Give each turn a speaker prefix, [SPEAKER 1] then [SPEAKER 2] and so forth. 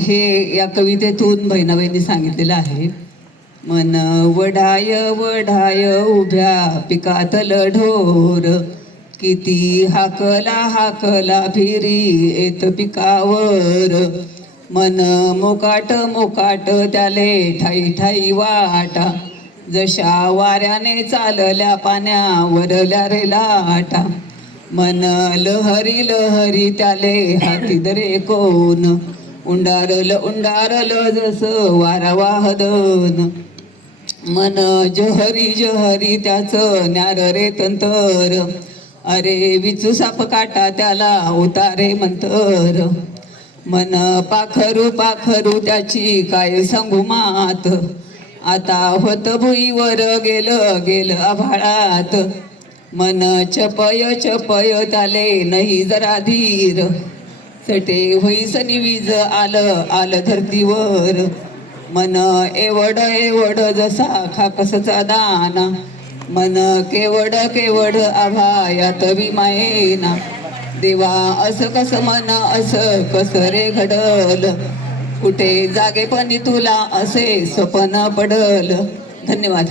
[SPEAKER 1] हे या कवितेतून बहिणाबाईंनी सांगितलेलं आहे. मन वढाय वढाय उभ्या पिकातल ढोर किती हाकला हाकला फिरी येत पिकावर. मन मोकाट मोकाट त्याले ठाई ठाई वाटा जशा वाऱ्याने चालल्या पाण्यावरल्या रे लाटा. मन लहरी लहरी त्याले हाती दरे कोण. उंडारल उंडारल जस वारा वाहदन. मन जहरी जहरी त्याचं न्यार रे तंतर. अरे विचू साप काटा त्याला उतारे मंतर. मन पाखरू पाखरू त्याची काय सांगू मात. आता होत भुईवर गेलं गेलं आभाळात. मन चपय चपय त्याले नाही जरा धीर. सटे होईसनी वीज आलं आलं धरतीवर. मन एवढ एवढ जसा खाकसचा दाना. मन केवड केवड आभायात विमायेना. देवा असं कसं मन असं कसं रे घडल? कुठे जागेपणी तुला असे स्वप्न पडल? धन्यवाद.